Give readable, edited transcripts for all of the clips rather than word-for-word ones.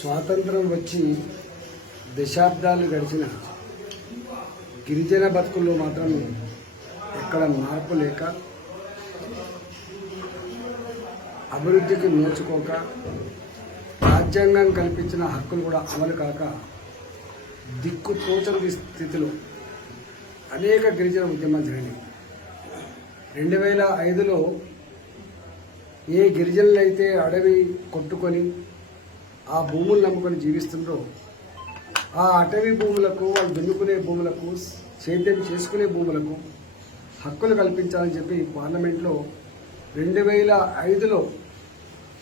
స్వాతంత్రం వచ్చి దశాబ్దాలు గడిచిన గిరిజన బతుకుల్లో మాత్రం ఎక్కడ మార్పు లేక, అభివృద్ధికి నోచుకోక, రాజ్యాంగం కల్పించిన హక్కులు కూడా అమలు కాక దిక్కు తోచని స్థితిలో అనేక గిరిజన ఉద్యమాలు జరిగినాయి. 2005లో ఏ గిరిజనులైతే అడవి కొట్టుకొని ఆ భూములు నమ్ముకొని జీవిస్తుండ్రో ఆ అటవీ భూములకు, వాళ్ళు దున్నుకునే భూములకు, సేద్యం చేసుకునే భూములకు హక్కులు కల్పించాలని చెప్పి పార్లమెంట్లో 2005లో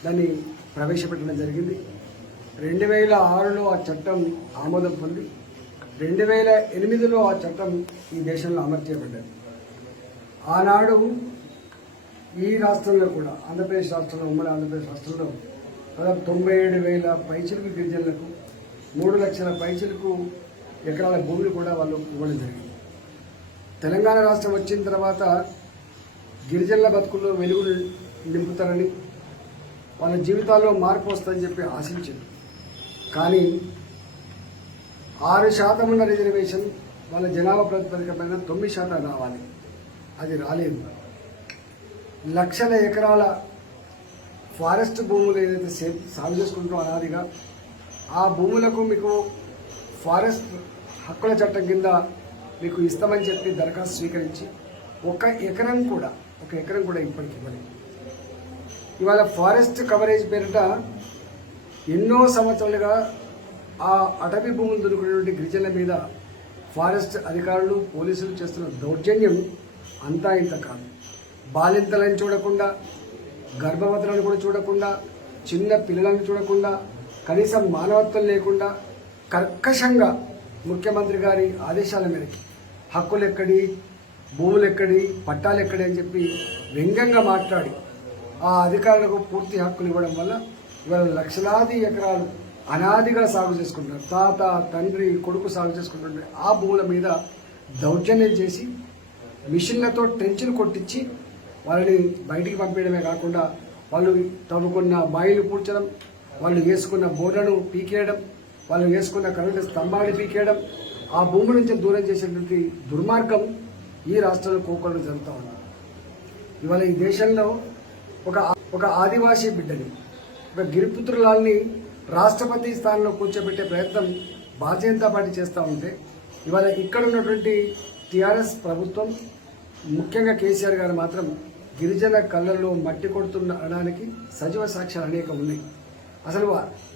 దాన్ని ప్రవేశపెట్టడం జరిగింది. 2006లో ఆ చట్టం ఆమోదం పొంది 2008లో ఆ చట్టం ఈ దేశంలో అమలు చేయబడ్డది. ఆనాడు ఈ రాష్ట్రంలో కూడా, ఆంధ్రప్రదేశ్ రాష్ట్రంలో, ఉమ్మడి ఆంధ్రప్రదేశ్ రాష్ట్రంలో దాదాపు 97,000 పైచిలకు గిరిజనులకు 3 లక్షల పైచిలకు ఎకరాల భూములు కూడా వాళ్ళు ఇవ్వడం జరిగింది. తెలంగాణ రాష్ట్రం వచ్చిన తర్వాత గిరిజనుల బతుకుల్లో వెలుగు నింపుతారని, వాళ్ళ జీవితాల్లో మార్పు వస్తుందని చెప్పి ఆశించింది. కానీ 6% ఉన్న రిజర్వేషన్ వాళ్ళ జనాభా ప్రాతిపదిక పైన 9% రావాలి. అది రాలేదు. లక్షల ఎకరాల ఫారెస్ట్ భూములు ఏదైతే సాగు చేసుకుంటారో అనాదిగా, ఆ భూములకు మీకు ఫారెస్ట్ హక్కుల చట్టం కింద మీకు ఇస్తామని చెప్పి దరఖాస్తు స్వీకరించి ఒక ఎకరం కూడా ఇప్పటికి ఇవ్వలేదు. ఇవాళ ఫారెస్ట్ కవరేజ్ పేరిట ఎన్నో సంవత్సరాలుగా ఆ అటవీ భూములు దొరికినటువంటి గిరిజనుల మీద ఫారెస్ట్ అధికారులు, పోలీసులు చేస్తున్న దౌర్జన్యం అంతా ఇంత కాదు. బాలింతలను చూడకుండా, గర్భవతులను కూడా చూడకుండా, చిన్న పిల్లలను చూడకుండా, కనీసం మానవత్వం లేకుండా కర్కశంగా ముఖ్యమంత్రి గారి ఆదేశాల మేరకు హక్కులు ఎక్కడి, భూములు ఎక్కడి, పట్టాలు ఎక్కడి అని చెప్పి వ్యంగ్యంగా మాట్లాడి ఆ అధికారులకు పూర్తి హక్కులు ఇవ్వడం వల్ల ఇవాళ లక్షలాది ఎకరాలు అనాదిగా సాగు చేసుకుంటున్నారు. తాత, తండ్రి, కొడుకు సాగు చేసుకుంటుంటే ఆ భూముల మీద దౌర్జన్యం చేసి మిషన్లతో ట్రెంచులు కొట్టించి వాళ్ళని బయటికి పంపించడమే కాకుండా వాళ్ళు తవ్వుకున్న బాయిలు పూడ్చడం, వాళ్ళు వేసుకున్న బోర్లను పీకేయడం, వాళ్ళు వేసుకున్న కరెంటు స్తంభాన్ని పీకేయడం, ఆ భూమి నుంచి దూరం చేసేటువంటి దుర్మార్గం ఈ రాష్ట్రంలో కోకొల్లు జరుగుతూ ఉంది. ఇవాళ ఈ దేశంలో ఒక ఆదివాసీ బిడ్డని, ఒక గిరిపుత్రులాల్ని రాష్ట్రపతి స్థానంలో కూర్చోబెట్టే ప్రయత్నం భారతీయ జనతా పార్టీ చేస్తూ ఉంటే, ఇవాళ ఇక్కడ ఉన్నటువంటి టీఆర్ఎస్ ప్రభుత్వం, ముఖ్యంగా కేసీఆర్ గారు మాత్రం గిరిజన కళ్ళల్లో మట్టి కొడుతున్న అనడానికి సజీవ సాక్ష్యాలు అనేక ఉన్నాయి. అసలు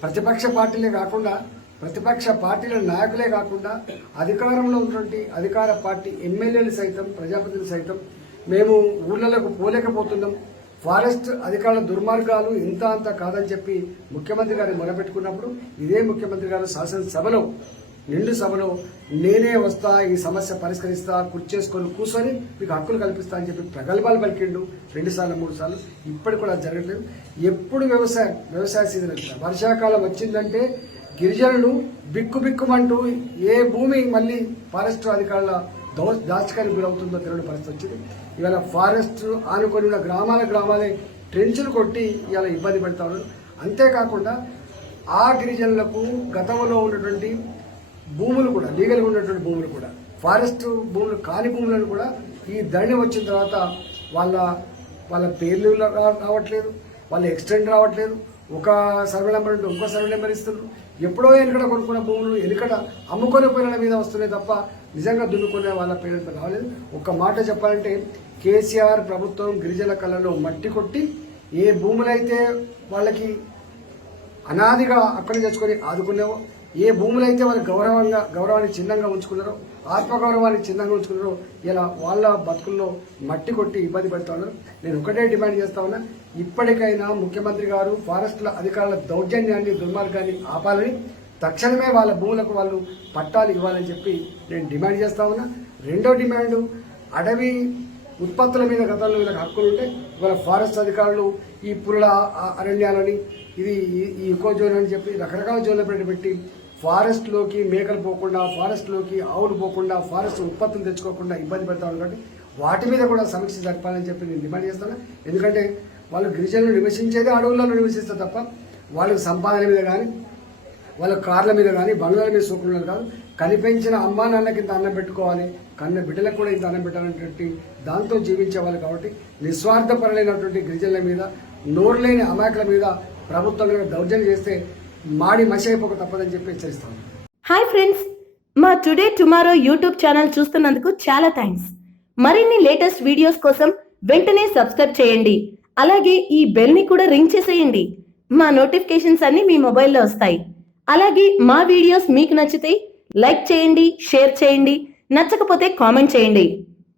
ప్రతిపక్ష పార్టీలే కాకుండా, ప్రతిపక్ష పార్టీల నాయకులే కాకుండా, అధికారంలో ఉన్నటువంటి అధికార పార్టీ ఎమ్మెల్యేలు సైతం, ప్రజాప్రతినిధులు సైతం మేము ఊళ్ళలకు పోలేకపోతున్నాం, ఫారెస్ట్ అధికారుల దుర్మార్గాలు ఇంత అంత కాదని చెప్పి ముఖ్యమంత్రి గారిని మొరపెట్టుకున్నప్పుడు, ఇదే ముఖ్యమంత్రి గారు శాసనసభలో, నిండు సభలో నేనే వస్తా, ఈ సమస్య పరిష్కరిస్తా, కుర్చేసుకొని కూర్చొని మీకు హక్కులు కల్పిస్తా అని చెప్పి ప్రగల్భాలు పలికిండు 2 సార్లు 3 సార్లు. ఇప్పటి కూడా జరగట్లేదు. ఎప్పుడు వ్యవసాయ సీజన్ వచ్చింది, వర్షాకాలం వచ్చిందంటే గిరిజనులు బిక్కుమంటూ ఏ భూమి మళ్ళీ ఫారెస్ట్ అధికారుల దాచకానికి గురవుతుందో తెలియని పరిస్థితి వచ్చింది. ఇవాళ ఫారెస్ట్ ఆనుకొని ఉన్న గ్రామాలే ట్రెంచులు కొట్టి ఇవాళ ఇబ్బంది పెడతా ఉన్నారు. అంతేకాకుండా ఆ గిరిజనులకు గతంలో ఉన్నటువంటి భూములు కూడా, లీగల్గా ఉన్నటువంటి భూములు కూడా, ఫారెస్ట్ భూములు కాని భూములను కూడా ఈ ధరణి వచ్చిన తర్వాత వాళ్ళ పేర్లు రావట్లేదు, వాళ్ళ ఎక్స్టెండ్ రావట్లేదు. ఒక సర్వే నెంబర్ ఉంటే ఇంకో సర్వే నెంబర్ ఇస్తున్నారు. ఎప్పుడో ఎనకడ కొనుక్కున్న భూములు ఎనకడ అమ్ముకునే పేర్ల మీద వస్తున్నాయి తప్ప నిజంగా దున్నుకునే వాళ్ళ పేర్లతో రావలేదు. ఒక్క మాట చెప్పాలంటే కేసీఆర్ ప్రభుత్వం గిరిజన కళ్ళలో మట్టి కొట్టి ఏ భూములైతే వాళ్ళకి అనాదిగా అక్కడి తెచ్చుకొని ఆదుకునేవో, ఏ భూములైతే వాళ్ళు గౌరవాన్ని చిహ్నంగా ఉంచుకున్నారో, ఆత్మగౌరవాన్ని చిహ్నంగా ఉంచుకున్నారో, ఇలా వాళ్ళ బతుకుల్లో మట్టి కొట్టి ఇబ్బంది పెడతా ఉన్నారు. నేను ఒకటే డిమాండ్ చేస్తా ఉన్నా, ఇప్పటికైనా ముఖ్యమంత్రి గారు ఫారెస్ట్ల అధికారుల దౌర్జన్యాన్ని, దుర్మార్గాన్ని ఆపాలని, తక్షణమే వాళ్ళ భూములకు వాళ్ళు పట్టాలు ఇవ్వాలని చెప్పి నేను డిమాండ్ చేస్తా ఉన్నా. రెండో డిమాండ్, అటవీ ఉత్పత్తుల మీద గతంలో వీళ్ళకి హక్కులు ఉంటే ఇవాళ ఫారెస్ట్ అధికారులు ఈ పురుల అరణ్యాలని, ఇది ఈ ఈకో జోన్ అని చెప్పి రకరకాల జోన్ల పెట్టి ఫారెస్ట్లోకి మేకలు పోకుండా, ఫారెస్ట్లోకి ఆవులు పోకుండా, ఫారెస్ట్ ఉత్పత్తులు తెచ్చుకోకుండా ఇబ్బంది పెడతా ఉన్నారు. వాటి మీద కూడా సమీక్ష జరపాలని చెప్పి నేను డిమాండ్ చేస్తాను. ఎందుకంటే వాళ్ళు గిరిజనులు నివసించేదే అడవుల్లో నివసిస్తారు తప్ప వాళ్ళకి సంపాదన మీద కానీ, వాళ్ళ కార్ల మీద కానీ బంగ్లాల మీద సోకున్నారు కాదు, కనిపించిన అమ్మా నాన్నకి ఇంత అన్నం పెట్టుకోవాలి, కన్న బిడ్డలకు కూడా ఇంత అన్నం పెట్టాలనేటువంటి దాంతో జీవించేవాళ్ళు. కాబట్టి నిస్వార్థపరమైనటువంటి గిరిజనుల మీద, నోరు లేని అమాయకుల మీద ప్రభుత్వం దౌర్జన్యం చేస్తే మాడి మసి అయిపోక తప్పదని చెప్పి హెచ్చరిస్తాను. హాయ్ ఫ్రెండ్స్, మా టుడే టుమారో యూట్యూబ్ ఛానల్ చూస్తున్నందుకు చాలా థ్యాంక్స్. మరిన్ని లేటెస్ట్ వీడియోస్ కోసం వెంటనే సబ్స్క్రైబ్ చేయండి. అలాగే ఈ బెల్ ని కూడా రింగ్ చేసేయండి. మా నోటిఫికేషన్స్ అన్ని మీ మొబైల్లో వస్తాయి. అలాగే మా వీడియోస్ మీకు నచ్చితే లైక్ చేయండి, షేర్ చేయండి, నచ్చకపోతే కామెంట్ చేయండి.